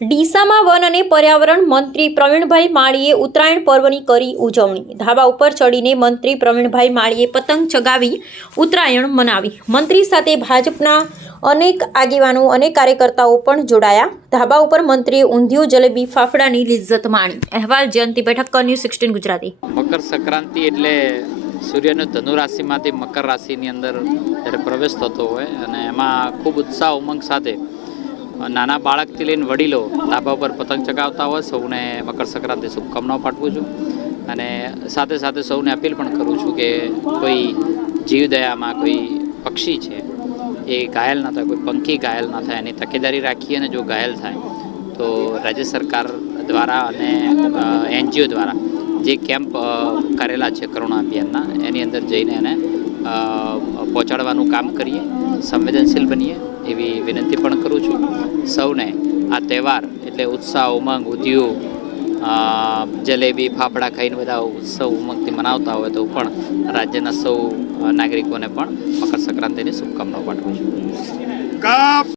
ડીસામાં one અને પર્યાવરણ મંત્રી પ્રવીણભાઈ માળીએ ઉત્તરાયણ પર્વની કરી ઉજવણી. ધાબા ઉપર ચડીને મંત્રી પ્રવીણભાઈ માળીએ પતંગ ચગાવી ઉત્તરાયણ મનાવી. મંત્રી સાથે ભાજપના અનેક આગેવાનો અને કાર્યકર્તાઓ પણ જોડાયા. ધાબા ઉપર મંત્રીએ ઊંધિયું, જલેબી, ફાફડાની લિજ્જત માણી. અહેવાલ જયંતિ બેઠક ન્યૂઝ સિક્સટીન ગુજરાતી. મકર સંક્રાંતિ એટલે સૂર્યનો ધનુ રાશિમાંથી મકર રાશિની અંદર પ્રવેશ થતો હોય અને એમાં ખૂબ ઉત્સાહ, ઉમંગ સાથે નાના બાળકથી લઈને વડીલો ધાબા ઉપર પતંગ ચગાવતા હોય, સૌને મકર સંક્રાંતિ શુભકામનાઓ પાઠવું છું. અને સાથે સાથે સૌને અપીલ પણ કરું છું કે કોઈ જીવદયામાં કોઈ પક્ષી છે, એ ઘાયલ ના થાય, કોઈ પંખી ઘાયલ ના થાય, એની તકેદારી રાખી અને જો ઘાયલ થાય, તો રાજ્ય સરકાર દ્વારા અને એનજીઓ દ્વારા જે કેમ્પ કરેલા છે કરુણા અભિયાનના, એની અંદર જઈને એને પહોંચાડવાનું કામ કરીએ, સંવેદનશીલ બનીએ, એવી વિનંતી પણ કરું છું. સૌને આ તહેવાર એટલે ઉત્સાહ, ઉમંગ ઉદ્યોગ જલેબી, ફાફડા ખાઈને બધા ઉત્સવ, ઉમંગથી મનાવતા હોય તો પણ રાજ્યના સૌ નાગરિકોને પણ મકર સંક્રાંતિની શુભકામનાઓ પાઠવું છું.